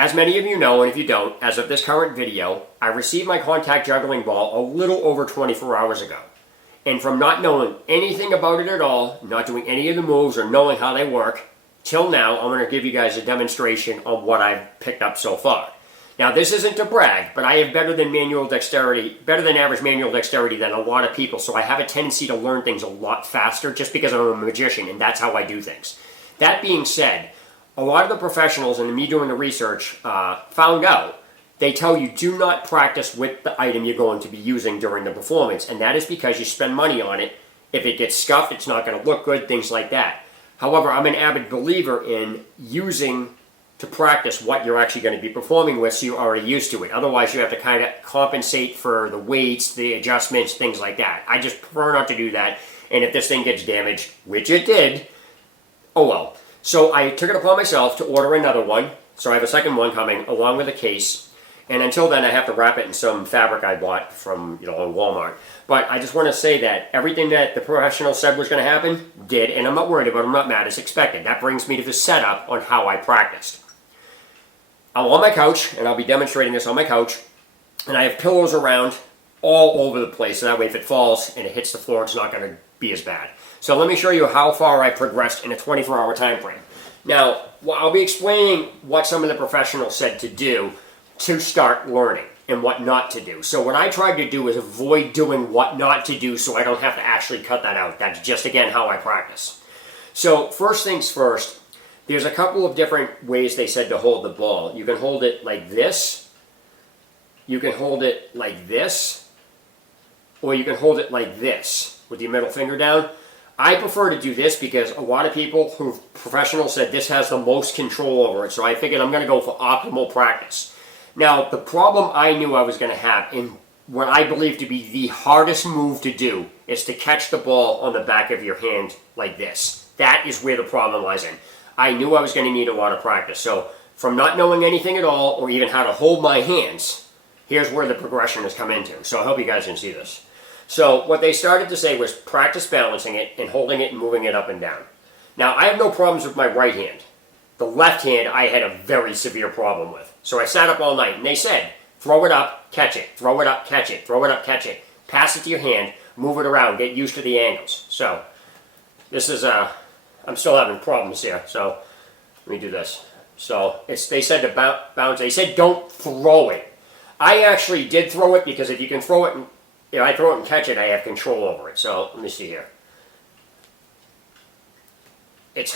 As many of you know, and if you don't, as of this current video, I received my contact juggling ball a little over 24 hours ago. And from not knowing anything about it at all, not doing any of the moves or knowing how they work, till now, I'm going to give you guys a demonstration on what I've picked up so far. Now, this isn't to brag, but I have better than average manual dexterity than a lot of people, so I have a tendency to learn things a lot faster just because I'm a magician and that's how I do things. That being said, a lot of the professionals, and me doing the research, found out they tell you do not practice with the item you're going to be using during the performance, and that is because you spend money on it. If it gets scuffed, it's not going to look good, things like that. However, I'm an avid believer in using to practice what you're actually going to be performing with so you're already used to it. Otherwise, you have to kind of compensate for the weights, the adjustments, things like that. I just prefer not to do that, and if this thing gets damaged, which it did, oh well. So I took it upon myself to order another one. So I have a second one coming along with a case. And until then, I have to wrap it in some fabric I bought from, on Walmart. But I just want to say that everything that the professional said was going to happen, did. And I'm not worried about it. I'm not mad as expected. That brings me to the setup on how I practiced. I'm on my couch, and I'll be demonstrating this on my couch. And I have pillows around all over the place. So that way, if it falls and it hits the floor, it's not going to be as bad. So let me show you how far I progressed in a 24-hour time frame. Now, I'll be explaining what some of the professionals said to do to start learning and what not to do. So what I tried to do is avoid doing what not to do so I don't have to actually cut that out. That's just, again, how I practice. So first things first, there's a couple of different ways they said to hold the ball. You can hold it like this, you can hold it like this, or you can hold it like this with your middle finger down. I prefer to do this because a lot of people who professionals said this has the most control over it, so I figured I'm going to go for optimal practice. Now, the problem I knew I was going to have, in what I believe to be the hardest move to do, is to catch the ball on the back of your hand like this. That is where the problem lies in. I knew I was going to need a lot of practice. So, from not knowing anything at all, or even how to hold my hands, here's where the progression has come into. So I hope you guys can see this. So what they started to say was practice balancing it and holding it and moving it up and down. Now, I have no problems with my right hand. The left hand I had a very severe problem with. So I sat up all night and they said, throw it up, catch it, throw it up, catch it, throw it up, catch it. Pass it to your hand, move it around, get used to the angles. So this is, I'm still having problems here. So let me do this. So they said to bounce, they said don't throw it. I actually did throw it because if you can throw it and if I throw it and catch it, I have control over it. So let me see here. It's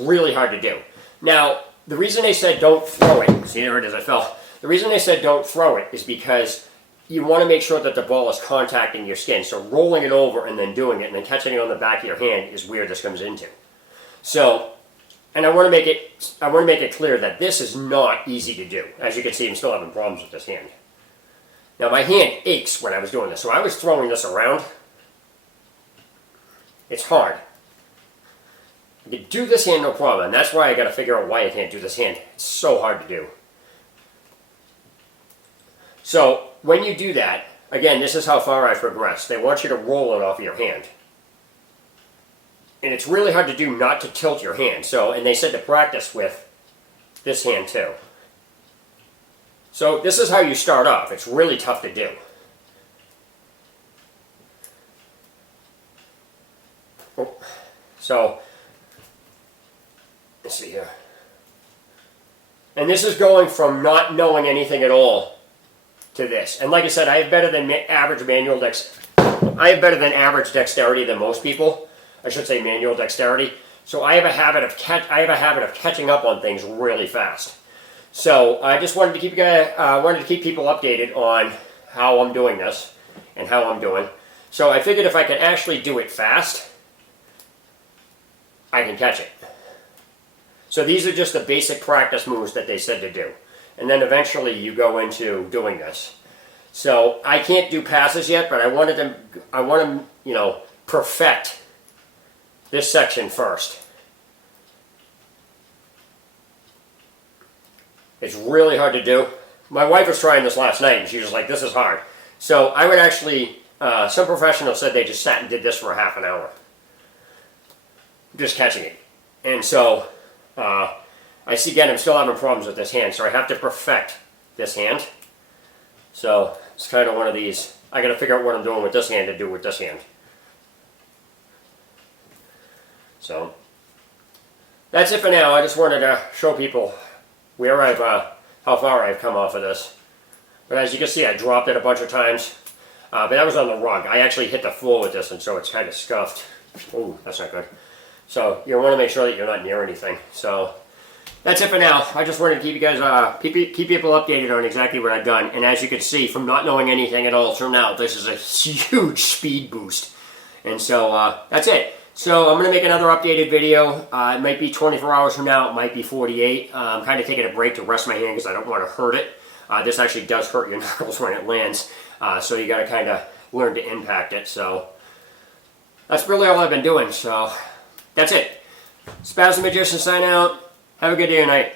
really hard to do. Now, the reason they said don't throw it, see there it is, I fell. The reason they said don't throw it is because you want to make sure that the ball is contacting your skin. So rolling it over and then doing it and then catching it on the back of your hand is where this comes into. So, and I want to make it clear that this is not easy to do. As you can see, I'm still having problems with this hand. Now my hand aches when I was doing this, so I was throwing this around. It's hard. You can do this hand no problem, and that's why I got to figure out why I can't do this hand. It's so hard to do. So when you do that, again, this is how far I've progressed. They want you to roll it off of your hand. And it's really hard to do not to tilt your hand. So, and they said to practice with this hand too. So this is how you start off. It's really tough to do. Oh. So, let's see here. And this is going from not knowing anything at all to this. And like I said, I have better than average dexterity than most people. I should say manual dexterity. So I have a habit of catching up on things really fast. So I just wanted to keep people updated on how I'm doing this and how I'm doing. So I figured if I could actually do it fast, I can catch it. So these are just the basic practice moves that they said to do. And then eventually you go into doing this. So I can't do passes yet, but I want to, perfect this section first. It's really hard to do. My wife was trying this last night, and she was like, this is hard. So I would actually, some professionals said they just sat and did this for a half an hour. Just catching it. And so I see again I'm still having problems with this hand, so I have to perfect this hand. So it's kind of one of these, I got to figure out what I'm doing with this hand to do with this hand. So that's it for now. I just wanted to show people where I've, how far I've come off of this. But as you can see, I dropped it a bunch of times. But that was on the rug. I actually hit the floor with this, and so it's kind of scuffed. Ooh, that's not good. So you want to make sure that you're not near anything. So that's it for now. I just wanted to keep you guys, keep people updated on exactly what I've done. And as you can see, from not knowing anything at all till now, this is a huge speed boost. And so that's it. So I'm going to make another updated video. It might be 24 hours from now. It might be 48. I'm kind of taking a break to rest my hand because I don't want to hurt it. This actually does hurt your knuckles when it lands. So you got to kind of learn to impact it. So that's really all I've been doing. So that's it. Spaz the Magician sign out. Have a good day or night.